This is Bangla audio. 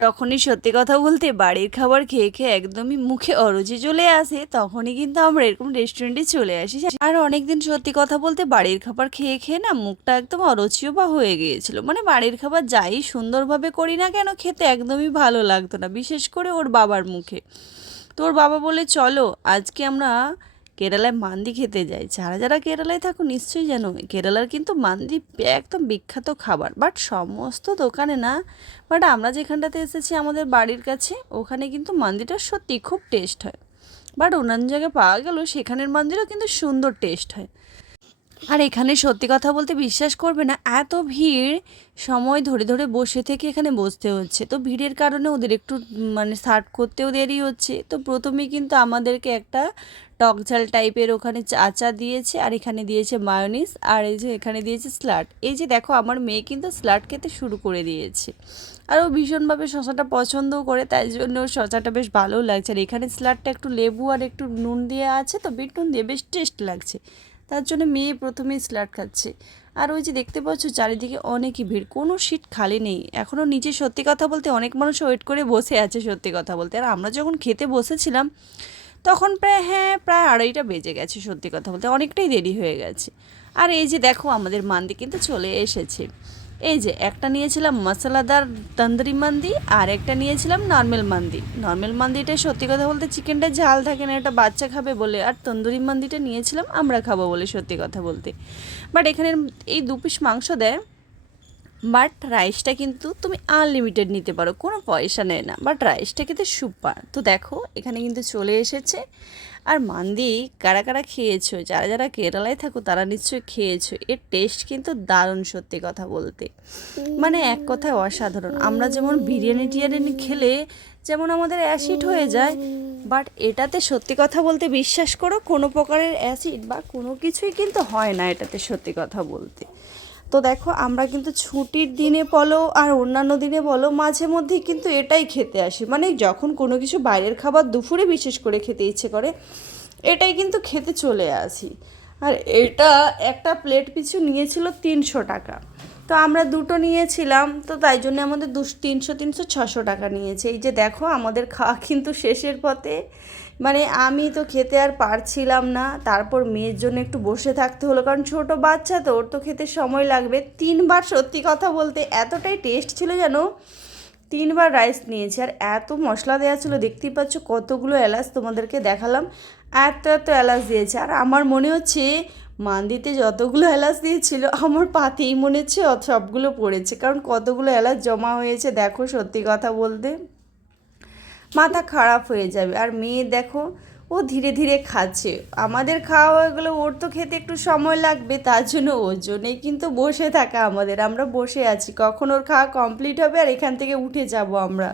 যখনই সত্যি কথা বলতে বাড়ির খাবার খেয়ে খেয়ে একদমই মুখে অরুচি চলে আসে, তখনই কিন্তু আমরা এরকম রেস্টুরেন্টে চলে আসি। আর অনেকদিন সত্যি কথা বলতে বাড়ির খাবার খেয়ে খেয়ে না মুখটা একদম অরুচিও বা হয়ে গিয়েছিল। মানে বাড়ির খাবার যাই সুন্দরভাবে করি না কেন, খেতে একদমই ভালো লাগতো না, বিশেষ করে ওর বাবার মুখে। তো ওর বাবা বলে চলো আজকে আমরা কেরালায় মান্দি খেতে যাই। যারা যারা কেরালায় থাকো নিশ্চয়ই জানো কেরালার কিন্তু মান্দি একদম বিখ্যাত খাবার, বাট সমস্ত দোকানে না। বাট আমরা যেখানটাতে এসেছি আমাদের বাড়ির কাছে, ওখানে কিন্তু মান্দিটা সত্যি খুব টেস্ট হয়। বাট অন্যান্য জায়গায় পাওয়া গেলেও সেখানের মান্দিরও কিন্তু সুন্দর টেস্ট হয়। আর এখানে সত্যি কথা বলতে বিশ্বাস করবে না, এত ভিড়, সময় ধরে ধরে বসে থেকে এখানে বসতে হচ্ছে। তো ভিড়ের কারণে ওদের একটু মানে সার্ভ করতেও দেরি হচ্ছে। তো প্রথমেই কিন্তু আমাদেরকে একটা টক ঝাল টাইপের ওখানে আচার দিয়েছে, আর এখানে দিয়েছে মায়োনিজ, আর এই যে এখানে দিয়েছে স্যালাড। এই যে দেখো আমার মেয়ে কিন্তু স্যালাড খেতে শুরু করে দিয়েছে, আর ও ভীষণভাবে শসাটা পছন্দও করে, তাই জন্য ওর শসাটা বেশ ভালোও লাগছে। আর এখানে স্যালাডটা একটু লেবু আর একটু নুন দিয়ে আছে, তো বিট নুন দিয়ে বেশ টেস্ট লাগছে। তার জন্য মেয়ে প্রথমেই স্যালাড খাচ্ছে। আর ওই যে দেখতে পাচ্ছ চারিদিকে অনেকই ভিড়, কোনো সিট খালি নেই এখনও। নিচে সত্যি কথা বলতে অনেক মানুষ ওয়েট করে বসে আছে সত্যি কথা বলতে। আর আমরা যখন খেতে বসেছিলাম তখন প্রায় 2:30টা বেজে গেছে, সত্যি কথা বলতে অনেকটাই দেরি হয়ে গেছে। আর এই যে দেখো আমাদের মান্দি কিন্তু চলে এসেছে। এই যে একটা নিয়েছিলাম মশলাদার তন্দুরি মান্দি, আর একটা নিয়েছিলাম নর্মাল মান্দি। নর্মাল মান্দিটা সত্যি কথা বলতে চিকেনটা ঝাল থাকে না, এটা বাচ্চা খাবে বলে, আর তন্দুরি মান্দিটা নিয়েছিলাম আমরা খাবো বলে সত্যি কথা বলতে। বাট এখানে এই 2 পিস মাংস দেয়, বাট রাইসটা কিন্তু তুমি আনলিমিটেড নিতে পারো, কোনো পয়সা নেয় না, বাট রাইসটা খেতে সুপার। তো দেখো এখানে কিন্তু চলে এসেছে। আর মান্দি কারা কারা খেয়েছো, যারা যারা কেরালায় থাকো তারা নিশ্চয়ই খেয়েছো, এর টেস্ট কিন্তু দারুণ সত্যি কথা বলতে, মানে এক কথায় অসাধারণ। আমরা যেমন বিরিয়ানি টিরিয়ানি খেলে যেমন আমাদের অ্যাসিড হয়ে যায়, বাট এটাতে সত্যি কথা বলতে বিশ্বাস করো কোনো প্রকারের অ্যাসিড বা কোনো কিছুই কিন্তু হয় না এটাতে সত্যি কথা বলতে। তো দেখো আমরা কিন্তু ছুটির দিনে বলো আর অন্যান্য দিনে বলো মাঝে মধ্যেই কিন্তু এটাই খেতে আসি, মানে যখন কোনো কিছু বাইরের খাবার দুপুরে বিশেষ করে খেতে ইচ্ছে করে এটাই কিন্তু খেতে চলে আসি। আর এটা একটা প্লেট পিছু নিয়েছিল 300 টাকা, তো আমরা দুটো নিয়েছিলাম, তো তাই জন্য আমাদের 300 600 টাকা নিয়েছে। এই যে দেখো আমাদের খাওয়া কিন্তু শেষের পথে, মানে আমি তো খেতে আর পারছিলাম না, তারপর মেয়ের জন্য একটু বসে থাকতে হলো, কারণ ছোট বাচ্চা তো ওর তো খেতে সময় লাগবে। 3বার সত্যি কথা বলতে এতটাই টেস্ট ছিল যেন 3বার রাইস নিয়েছি। আর এত মশলা দেওয়া ছিল, দেখতেই পাচ্ছ কতগুলো এলাচ তোমাদেরকে দেখালাম, এত এত এলাচ দিয়েছে। আর আমার মনে হচ্ছে মান্দিতে যতগুলো এলাচ দিয়েছিল আমার পাতেই মনে হচ্ছে সবগুলো পড়েছে, কারণ কতগুলো এলাচ জমা হয়েছে দেখো সত্যি কথা বলতে মাথা খারাপ হয়ে যাবে। আর মেয়ে দেখো ও ধীরে ধীরে খাচ্ছে, আমাদের খাওয়া হয়ে গেলে ওর তো খেতে একটু সময় লাগবে, তার জন্য ওর জন্যই কিন্তু বসে থাকা আমাদের, আমরা বসে আছি কখন ওর খাওয়া কমপ্লিট হবে আর এখান থেকে উঠে যাব আমরা।